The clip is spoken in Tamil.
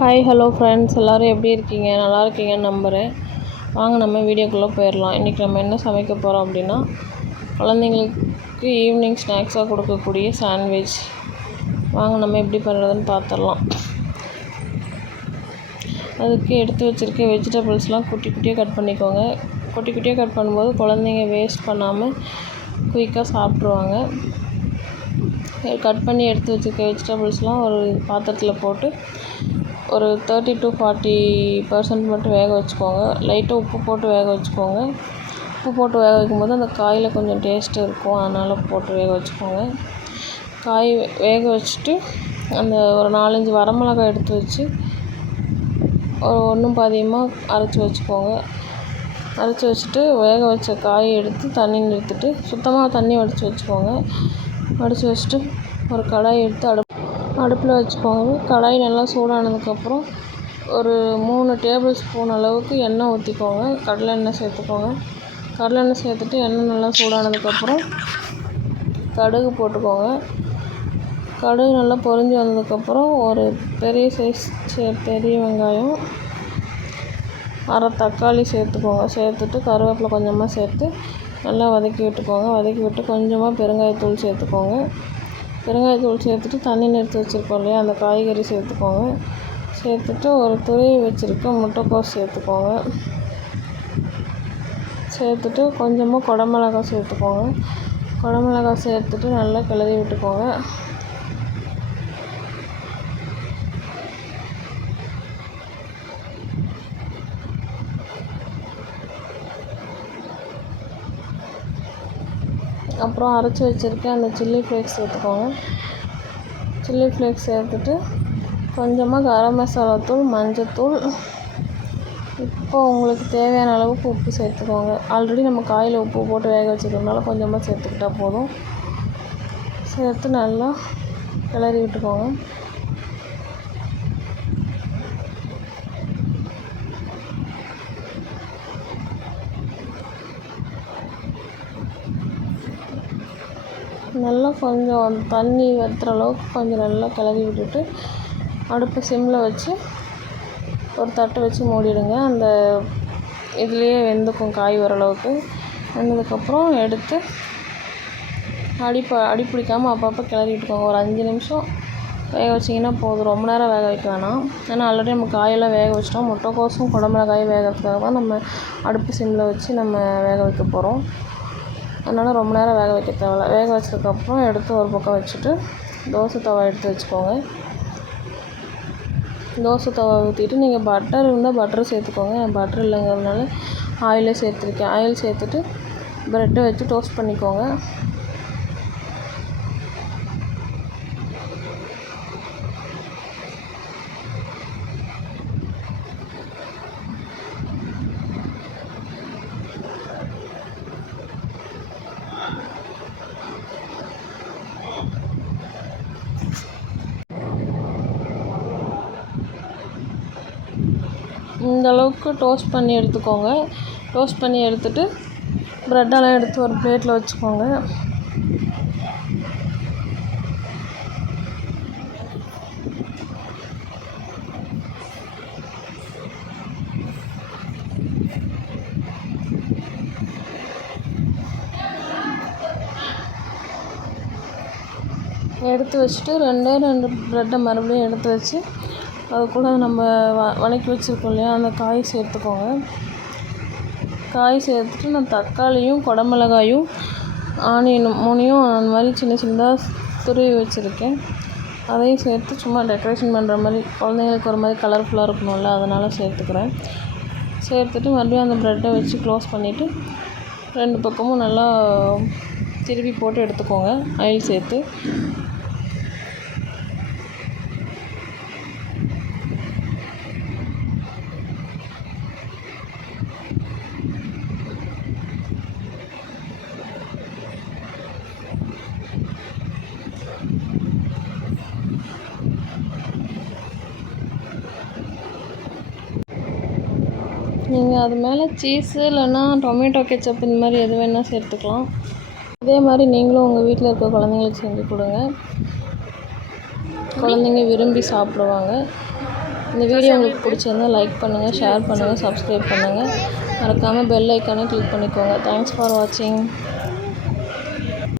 ஹாய் ஹலோ ஃப்ரெண்ட்ஸ் எல்லோரும் எப்படி இருக்கீங்க? நல்லா இருக்கீங்கன்னு நம்புகிறேன் வாங்க நம்ம வீடியோக்குள்ளே போயிடலாம். இன்றைக்கி நம்ம என்ன சமைக்க போகிறோம் அப்படின்னா குழந்தைங்களுக்கு ஈவினிங் ஸ்நாக்ஸாக கொடுக்கக்கூடிய சாண்ட்விச் வாங்க நம்ம எப்படி பண்ணுறதுன்னு பார்த்துடலாம் அதுக்கு எடுத்து வச்சுருக்க வெஜிடபிள்ஸ்லாம் குட்டி குட்டியாக கட் பண்ணிக்கோங்க. குட்டி குட்டியாக கட் பண்ணும்போது குழந்தைங்க வேஸ்ட் பண்ணாமல் குயிக்காக சாப்பிட்ருவாங்க கட் பண்ணி எடுத்து வச்சுருக்க வெஜிடபிள்ஸ்லாம் ஒரு பாத்திரத்தில் போட்டு ஒரு தேர்ட்டி டு ஃபார்ட்டி பர்சன்ட் மட்டும் வேக வச்சுக்கோங்க. லைட்டாக உப்பு போட்டு வேக வச்சுக்கோங்க. உப்பு போட்டு வேக வைக்கும்போது அந்த காயில் கொஞ்சம் டேஸ்ட்டு இருக்கும். அதனால் போட்டு வேக வச்சுக்கோங்க. காய் வேக வச்சுட்டு அந்த ஒரு நாலஞ்சு வரமிளகாய் எடுத்து வச்சு ஒரு ஒன்றும் பாதியமாக அரைச்சி வச்சுக்கோங்க. அரைச்சி வச்சுட்டு வேக வச்ச காயை எடுத்து தண்ணி நிறுத்திட்டு சுத்தமாக தண்ணி வடித்து வச்சுக்கோங்க. வடித்து வச்சுட்டு ஒரு கடாய் எடுத்து அடுப்பு அடுப்பில் வச்சுக்கோங்க கடாய் நல்லா சூடானதுக்கப்புறம் ஒரு மூணு டேபிள் ஸ்பூன் அளவுக்கு எண்ணெய் ஊற்றிக்கோங்க கடலை எண்ணெய் சேர்த்துக்கோங்க. கடலை எண்ணெய் சேர்த்துட்டு எண்ணெய் நல்லா சூடானதுக்கப்புறம் கடுகு போட்டுக்கோங்க. கடுகு நல்லா பொரிஞ்சு வந்ததுக்கப்புறம் ஒரு பெரிய சைஸ் பெரிய வெங்காயம் அரை தக்காளி சேர்த்துக்கோங்க. சேர்த்துட்டு கருவேப்பிலை கொஞ்சமாக சேர்த்து நல்லா வதக்கி விட்டுக்கோங்க. வதக்கி விட்டு கொஞ்சமாக பெருங்காயத்தூள் சேர்த்துக்கோங்க. பெருங்காயத்தூள் சேர்த்துட்டு தண்ணி நிறுத்தி வச்சுருக்கோம் இல்லையா? அந்த காய்கறி சேர்த்துக்கோங்க. சேர்த்துட்டு ஒரு துருவி வச்சுருக்க முட்டைக்கோஸ் சேர்த்துக்கோங்க. சேர்த்துட்டு கொஞ்சமாக குடமிளகாய் சேர்த்துக்கோங்க. குடமிளகாய் சேர்த்துட்டு நல்லா கிளறி விட்டுக்கோங்க. அப்புறம் அரைச்சி வச்சுருக்கேன். அந்த சில்லி ஃப்ளேக்ஸ் சேர்த்துக்கோங்க சில்லி ஃப்ளேக்ஸ் சேர்த்துட்டு கொஞ்சமாக கரம் மசாலா தூள் மஞ்சத்தூள் இப்போ உங்களுக்கு தேவையான அளவுக்கு உப்பு சேர்த்துக்கோங்க. ஆல்ரெடி நம்ம காயில் உப்பு போட்டு வேக வச்சுருக்கனால கொஞ்சமாக சேர்த்துக்கிட்டால் போதும். சேர்த்து நல்லா கிளறி விட்டுக்கோங்க. நல்லா கொஞ்சம் தண்ணி வற்றுற அளவுக்கு கொஞ்சம் நல்லா கிளறி விட்டுட்டு அடுப்பை சிம்மில் வச்சு ஒரு தட்டு வச்சு மூடிடுங்க. அந்த இதுலேயே வெந்துக்கும் காய் ஓரளவுக்கு வெந்ததுக்கப்புறம் எடுத்து அடி ப அடி பிடிக்காமல் அப்பப்போ கிளறி விட்டுக்கோங்க ஒரு அஞ்சு நிமிஷம் வேக வச்சிங்கன்னா போதும். ரொம்ப நேரம் வேக வைக்க வேணாம். ஏன்னா ஆல்ரெடி நம்ம காயெல்லாம் வேக வச்சிட்டோம். முட்டைக்கோசும் குடமிளகாயும் வேகிறதுக்காக தான் நம்ம அடுப்பு சிம்மில் வச்சு நம்ம வேக வைக்க போகிறோம் அதனால் ரொம்ப நேரம் வேக வைக்க தேவையில்ல. வேக வச்சதுக்கப்புறம் எடுத்து ஒரு பக்கம் வச்சுட்டு தோசை தவா எடுத்து வச்சுக்கோங்க. தோசை தவா ஊற்றிட்டு நீங்கள் பட்டர் இருந்தால் பட்டர் சேர்த்துக்கோங்க. பட்டர் இல்லைங்கிறதுனால ஆயிலே சேர்த்துருக்கேன். ஆயில் சேர்த்துட்டு ப்ரெட்டை வச்சு டோஸ்ட் பண்ணிக்கோங்க. இந்த அளவுக்கு டோஸ்ட் பண்ணி எடுத்துக்கோங்க. டோஸ்ட் பண்ணி எடுத்துகிட்டு ப்ரெட்டெல்லாம் எடுத்து ஒரு பிளேட்டில் வச்சுக்கோங்க. எடுத்து வச்சுட்டு ரெண்டே ரெண்டு ப்ரெட்டை மறுபடியும் எடுத்து வச்சு அது கூட நம்ம வ வதக்கி வச்சுருக்கோம் இல்லையா? அந்த காய் சேர்த்துக்கோங்க. காய் சேர்த்துட்டு நான் தக்காளியும் குடமிளகாயும் ஆனியனும் மூணையும் அந்த மாதிரி சின்ன சின்னதாக துருவி வச்சுருக்கேன். அதையும் சேர்த்து சும்மா டெக்கரேஷன் பண்ணுற மாதிரி குழந்தைங்களுக்கு ஒரு மாதிரி கலர்ஃபுல்லாக இருக்கணும்ல அதனால் சேர்த்துக்கிறேன். சேர்த்துட்டு மறுபடியும் அந்த ப்ரெட்டை வச்சு க்ளோஸ் பண்ணிவிட்டு ரெண்டு பக்கமும் நல்லா திருப்பி போட்டு எடுத்துக்கோங்க ஆயில் சேர்த்து. நீங்கள் அது மேலே சீஸு இல்லைன்னா டொமேட்டோ கெச்சப் இந்த மாதிரி எது வேணால் சேர்த்துக்கலாம். இதே மாதிரி நீங்களும் உங்கள் வீட்டில் இருக்க குழந்தைங்களுக்கு செஞ்சு கொடுங்க. குழந்தைங்க விரும்பி சாப்பிடுவாங்க. இந்த வீடியோ உங்களுக்கு பிடிச்சிருந்தா லைக் பண்ணுங்கள் ஷேர் பண்ணுங்கள் சப்ஸ்கிரைப் பண்ணுங்கள் மறக்காமல் பெல் ஐக்கானே கிளிக் பண்ணிக்கோங்க. தேங்க்ஸ் ஃபார் வாட்சிங்